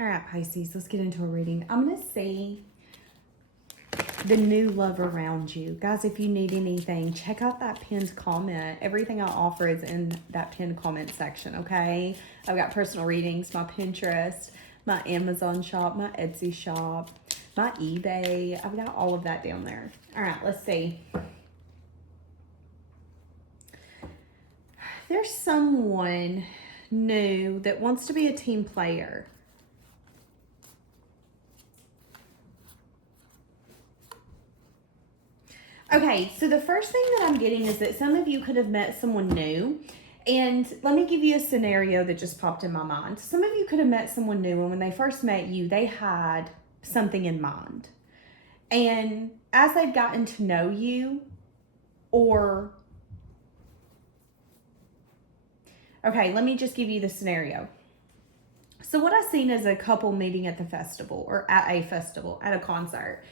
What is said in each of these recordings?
All right, Pisces, let's get into a reading. I'm going to see the new love around you. Guys, if you need anything, check out that pinned comment. Everything I offer is in that pinned comment section, okay? I've got personal readings, my Pinterest, my Amazon shop, my Etsy shop, my eBay. I've got all of that down there. All right, let's see. There's someone new that wants to be a team player. Okay, so the first thing that I'm getting is that some of you could have met someone new. And let me give you a scenario that just popped in my mind. Some of you could have met someone new, and when they first met you, they had something in mind. And as they've gotten to know you, okay, let me just give you the scenario. So what I've seen is a couple meeting at the festival, or at a festival, at a concert.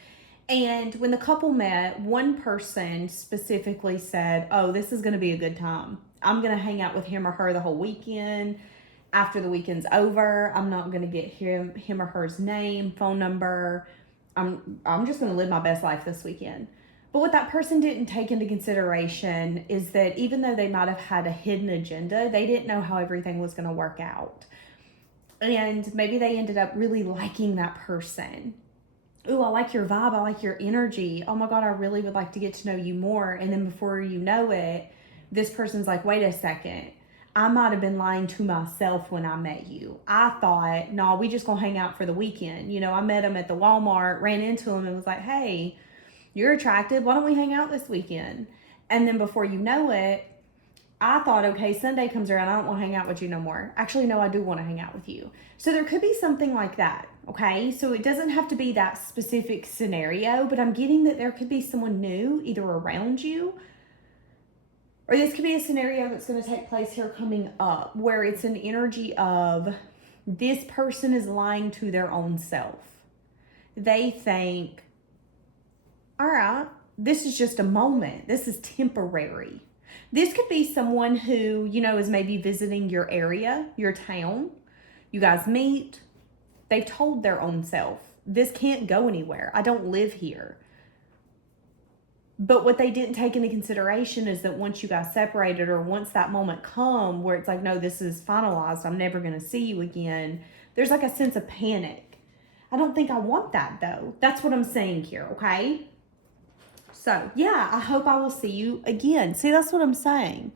And when the couple met, one person specifically said, oh, this is going to be a good time. I'm going to hang out with him or her the whole weekend. After the weekend's over, I'm not going to get him or her's name, phone number. I'm just going to live my best life this weekend. But what that person didn't take into consideration is that even though they might have had a hidden agenda, they didn't know how everything was going to work out. And maybe they ended up really liking that person. Ooh, I like your vibe. I like your energy. Oh my God, I really would like to get to know you more. And then before you know it, this person's like, wait a second. I might have been lying to myself when I met you. I thought, no, we just gonna hang out for the weekend. You know, I met him at the Walmart, ran into him and was like, hey, you're attractive. Why don't we hang out this weekend? And then before you know it, I thought, okay, Sunday comes around, I don't want to hang out with you no more. Actually, no, I do want to hang out with you. So there could be something like that, okay? So it doesn't have to be that specific scenario, but I'm getting that there could be someone new either around you, or this could be a scenario that's going to take place here coming up where it's an energy of this person is lying to their own self. They think, all right, this is just a moment. This is temporary. This could be someone who, you know, is maybe visiting your area, your town. You guys meet. They've told their own self, this can't go anywhere. I don't live here. But what they didn't take into consideration is that once you guys separated, or once that moment come where it's like, no, this is finalized, I'm never going to see you again, there's like a sense of panic. I don't think I want that though. That's what I'm saying here, okay? So, yeah, I hope I will see you again. See, that's what I'm saying.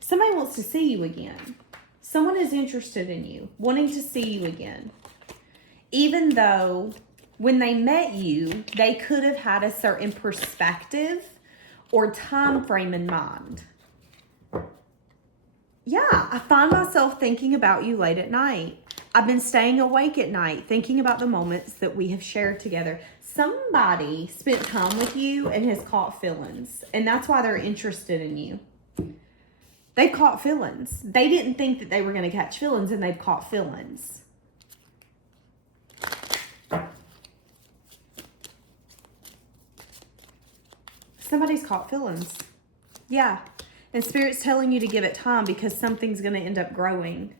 Somebody wants to see you again. Someone is interested in you, wanting to see you again. Even though when they met you, they could have had a certain perspective or time frame in mind. Yeah, I find myself thinking about you late at night. I've been staying awake at night, thinking about the moments that we have shared together. Somebody spent time with you and has caught feelings, and that's why they're interested in you. They caught feelings. They didn't think that they were going to catch feelings, and they've caught feelings. Somebody's caught feelings. Yeah. And Spirit's telling you to give it time because something's going to end up growing.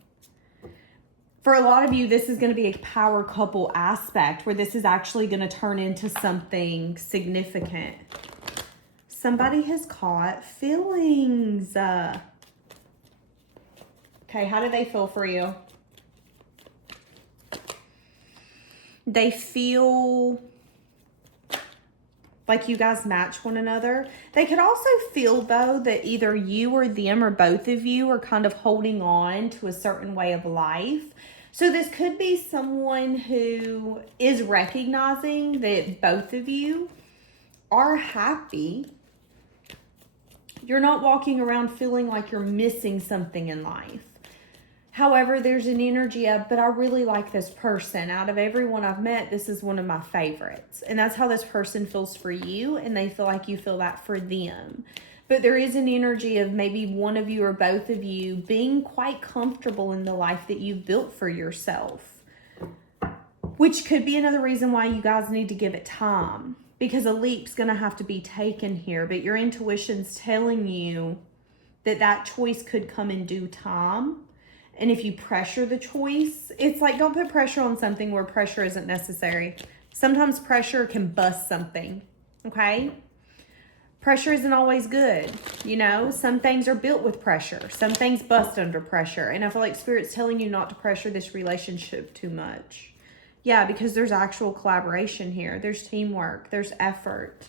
For a lot of you, this is going to be a power couple aspect where this is actually going to turn into something significant. Somebody has caught feelings. Okay, how do they feel for you? They feel like you guys match one another. They could also feel, though, that either you or them or both of you are kind of holding on to a certain way of life. So this could be someone who is recognizing that both of you are happy. You're not walking around feeling like you're missing something in life. However, there's an energy of, but I really like this person. Out of everyone I've met, this is one of my favorites. And that's how this person feels for you, and they feel like you feel that for them. But there is an energy of maybe one of you or both of you being quite comfortable in the life that you've built for yourself. Which could be another reason why you guys need to give it time. Because a leap's going to have to be taken here. But your intuition's telling you that that choice could come in due time. And if you pressure the choice, it's like, don't put pressure on something where pressure isn't necessary. Sometimes pressure can bust something, okay? Pressure isn't always good, you know? Some things are built with pressure. Some things bust under pressure. And I feel like Spirit's telling you not to pressure this relationship too much. Yeah, because there's actual collaboration here. There's teamwork. There's effort.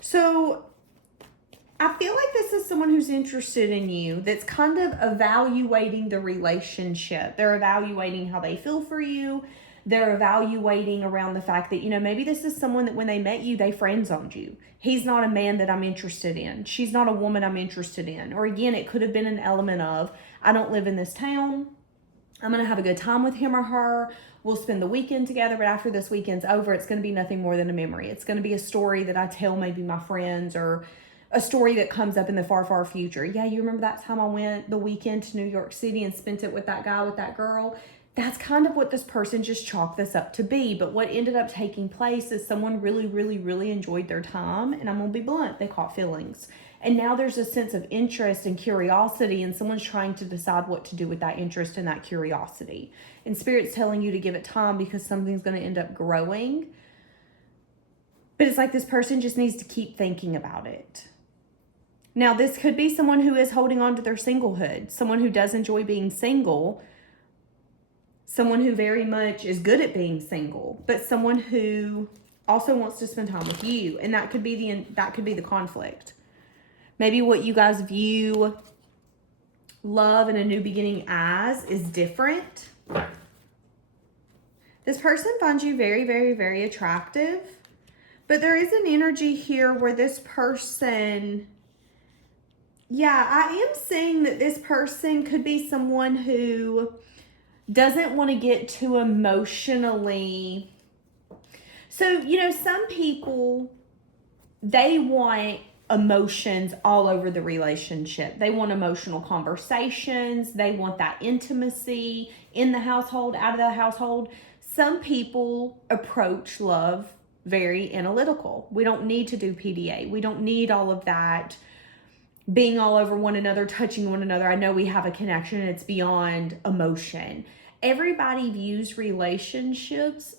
So I feel like this is someone who's interested in you, that's kind of evaluating the relationship. They're evaluating how they feel for you. They're evaluating around the fact that, you know, maybe this is someone that when they met you, they friend-zoned you. He's not a man that I'm interested in. She's not a woman I'm interested in. Or again, it could have been an element of, I don't live in this town. I'm going to have a good time with him or her. We'll spend the weekend together, but after this weekend's over, it's going to be nothing more than a memory. It's going to be a story that I tell maybe my friends, or a story that comes up in the far, far future. Yeah, you remember that time I went the weekend to New York City and spent it with that guy, with that girl? That's kind of what this person just chalked this up to be. But what ended up taking place is someone really, really, really enjoyed their time. And I'm going to be blunt, they caught feelings. And now there's a sense of interest and curiosity, and someone's trying to decide what to do with that interest and that curiosity. And Spirit's telling you to give it time because something's going to end up growing. But it's like this person just needs to keep thinking about it. Now, this could be someone who is holding on to their singlehood, someone who does enjoy being single, someone who very much is good at being single, but someone who also wants to spend time with you. And that could be the conflict. Maybe what you guys view love and a new beginning as is different. This person finds you very, very, very attractive, but there is an energy here where this person, yeah, I am saying that this person could be someone who doesn't want to get too emotionally. So, you know, some people, they want emotions all over the relationship. They want emotional conversations. They want that intimacy in the household, out of the household. Some people approach love very analytical. We don't need to do PDA. We don't need all of that being all over one another, touching one another. I know we have a connection and it's beyond emotion. Everybody views relationships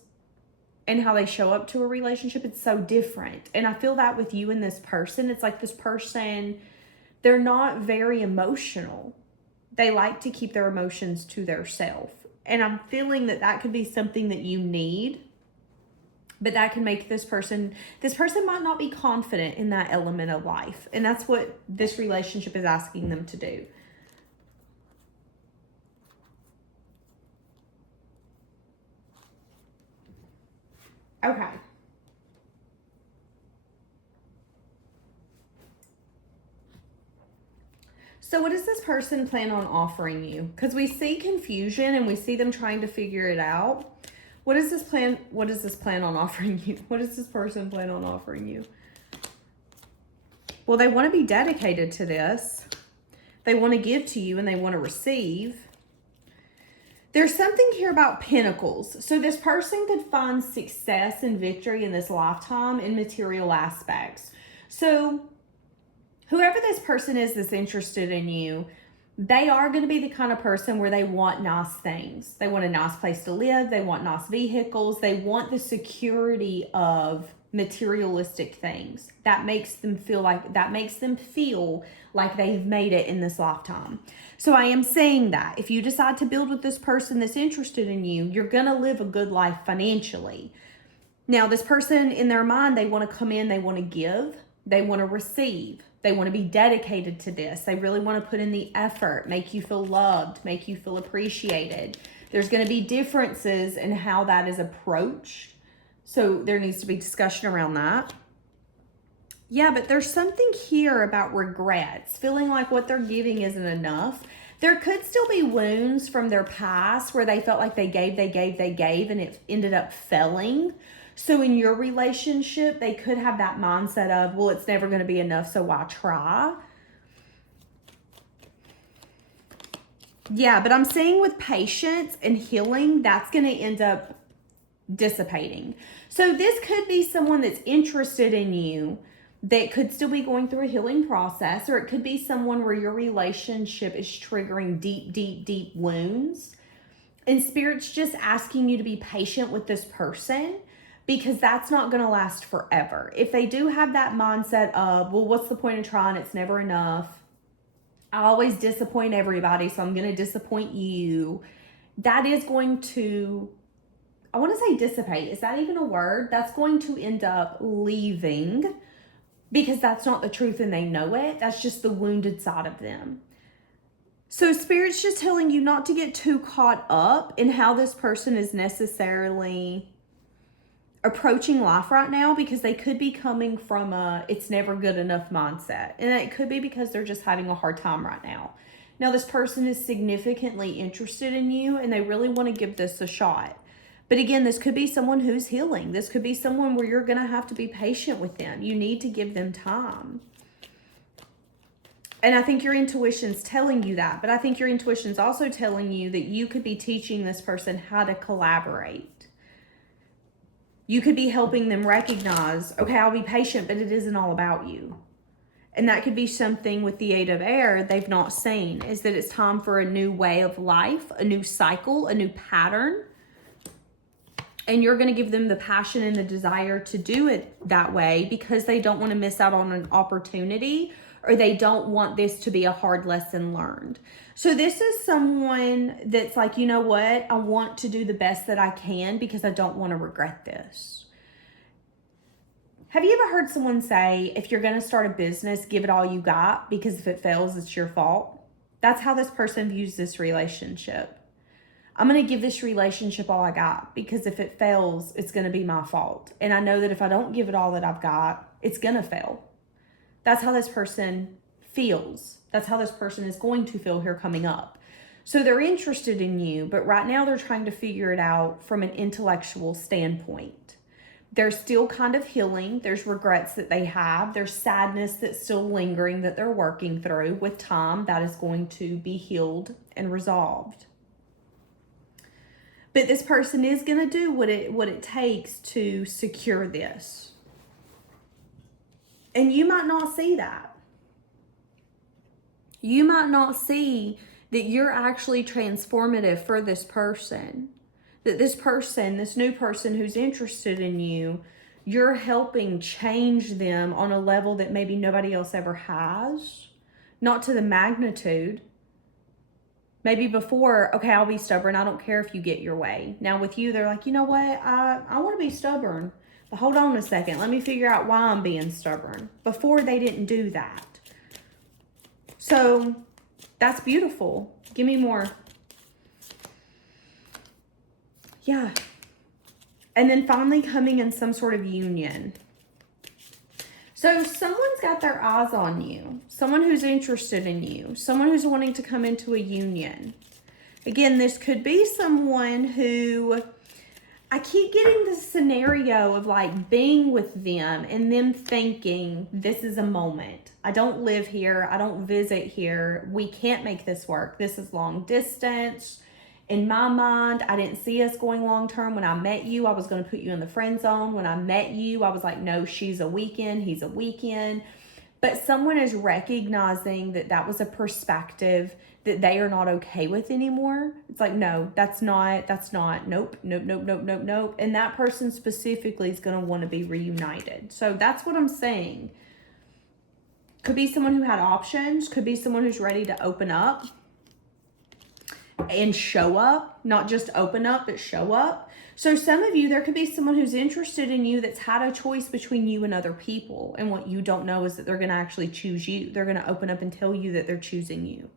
and how they show up to a relationship, it's so different. And I feel that with you and this person. It's like this person, they're not very emotional. They like to keep their emotions to themselves. And I'm feeling that that could be something that you need. But that can make this person might not be confident in that element of life. And that's what this relationship is asking them to do. Okay. So what does this person plan on offering you? Because we see confusion and we see them trying to figure it out. What does this plan on offering you? What does this person plan on offering you? Well, they want to be dedicated to this. They want to give to you and they want to receive. There's something here about pentacles. So this person could find success and victory in this lifetime in material aspects. So whoever this person is that's interested in you, they are going to be the kind of person where they want nice things. They want a nice place to live. They want nice vehicles. They want the security of materialistic things. That makes them feel like they've made it in this lifetime. So I am saying that if you decide to build with this person that's interested in you, you're going to live a good life financially. Now, this person in their mind, they want to come in, they want to give, they want to receive. They want to be dedicated to this. They really want to put in the effort, make you feel loved, make you feel appreciated. There's going to be differences in how that is approached. So there needs to be discussion around that. Yeah, but there's something here about regrets, feeling like what they're giving isn't enough. There could still be wounds from their past where they felt like they gave, and it ended up failing. So in your relationship, they could have that mindset of, well, it's never going to be enough, so why try? Yeah, but I'm saying with patience and healing, that's going to end up dissipating. So this could be someone that's interested in you, They could still be going through a healing process, or it could be someone where your relationship is triggering deep, deep, deep wounds. And Spirit's just asking you to be patient with this person, because that's not going to last forever. If they do have that mindset of, well, what's the point of trying? It's never enough. I always disappoint everybody, so I'm going to disappoint you. That is going to, I want to say dissipate. Is that even a word? That's going to end up leaving, because that's not the truth and they know it. That's just the wounded side of them. So Spirit's just telling you not to get too caught up in how this person is necessarily approaching life right now, because they could be coming from a it's never good enough mindset. And it could be because they're just having a hard time right now. Now, this person is significantly interested in you and they really want to give this a shot. But again, this could be someone who's healing. This could be someone where you're going to have to be patient with them. You need to give them time. And I think your intuition's telling you that. But I think your intuition's also telling you that you could be teaching this person how to collaborate. You could be helping them recognize, okay, I'll be patient, but it isn't all about you. And that could be something with the 8 of air they've not seen, is that it's time for a new way of life, a new cycle, a new pattern. And you're going to give them the passion and the desire to do it that way, because they don't want to miss out on an opportunity, or they don't want this to be a hard lesson learned. So this is someone that's like, you know what? I want to do the best that I can because I don't want to regret this. Have you ever heard someone say, if you're going to start a business, give it all you got, because if it fails, it's your fault? That's how this person views this relationship. I'm going to give this relationship all I got, because if it fails, it's going to be my fault. And I know that if I don't give it all that I've got, it's going to fail. That's how this person feels. That's how this person is going to feel here coming up. So they're interested in you, but right now they're trying to figure it out from an intellectual standpoint. They're still kind of healing. There's regrets that they have. There's sadness that's still lingering that they're working through. With time, that is going to be healed and resolved. But this person is going to do what it takes to secure this. And you might not see that. You might not see that you're actually transformative for this person. That this person, this new person who's interested in you, you're helping change them on a level that maybe nobody else ever has. Not to the magnitude. Maybe before, okay, I'll be stubborn. I don't care if you get your way. Now with you, they're like, you know what? I want to be stubborn. But hold on a second. Let me figure out why I'm being stubborn. Before, they didn't do that. So that's beautiful. Give me more. Yeah. And then finally coming in some sort of union. So someone's got their eyes on you. Someone who's interested in you. Someone who's wanting to come into a union. Again, this could be someone who, I keep getting this scenario of like being with them and them thinking, this is a moment. I don't live here. I don't visit here. We can't make this work. This is long distance. In my mind, I didn't see us going long term. When I met you, I was going to put you in the friend zone. When I met you, I was like, no, she's a weekend. He's a weekend. But someone is recognizing that that was a perspective that they are not okay with anymore. It's like, no, that's not, nope. And that person specifically is going to want to be reunited. So that's what I'm saying. Could be someone who had options. Could be someone who's ready to open up and show up. Not just open up, but show up. So some of you, there could be someone who's interested in you that's had a choice between you and other people. And what you don't know is that they're going to actually choose you. They're going to open up and tell you that they're choosing you.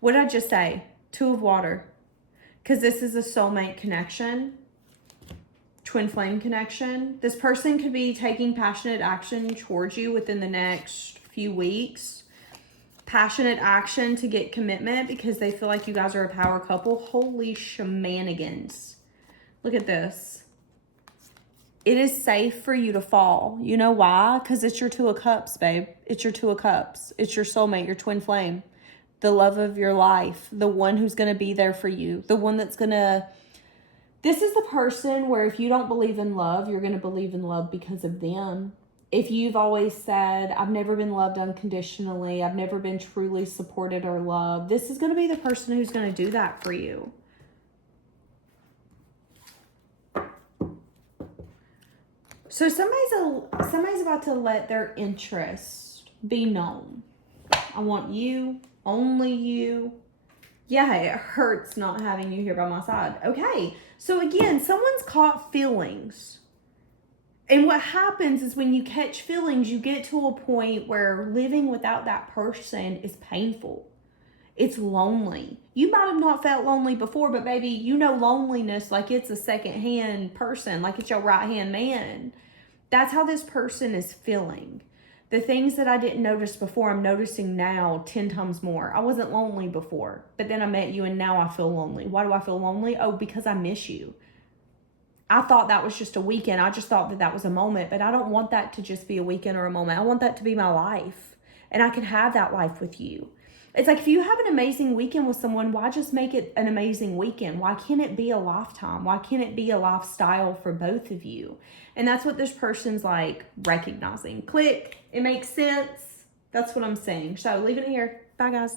What did I just say? 2 of water. Because this is a soulmate connection. Twin flame connection. This person could be taking passionate action towards you within the next few weeks. Passionate action to get commitment because they feel like you guys are a power couple. Holy shenanigans. Look at this. It is safe for you to fall. You know why? Because it's your 2 of cups, babe. It's your 2 of cups. It's your soulmate, your twin flame. The love of your life. The one who's going to be there for you. The one that's going to... This is the person where if you don't believe in love, you're going to believe in love because of them. If you've always said, I've never been loved unconditionally, I've never been truly supported or loved, this is going to be the person who's going to do that for you. So somebody's about to let their interest be known. I want you, only you. Yeah, it hurts not having you here by my side. Okay, so again, someone's caught feelings. And what happens is when you catch feelings, you get to a point where living without that person is painful. It's lonely. You might have not felt lonely before, but baby, you know loneliness like it's a second-hand person, like it's your right-hand man. That's how this person is feeling. The things that I didn't notice before, I'm noticing now 10 times more. I wasn't lonely before, but then I met you and now I feel lonely. Why do I feel lonely? Oh, because I miss you. I thought that was just a weekend. I just thought that that was a moment, but I don't want that to just be a weekend or a moment. I want that to be my life, and I can have that life with you. It's like if you have an amazing weekend with someone, why just make it an amazing weekend? Why can't it be a lifetime? Why can't it be a lifestyle for both of you? And that's what this person's like recognizing. Click. It makes sense. That's what I'm saying. So leave it here. Bye, guys.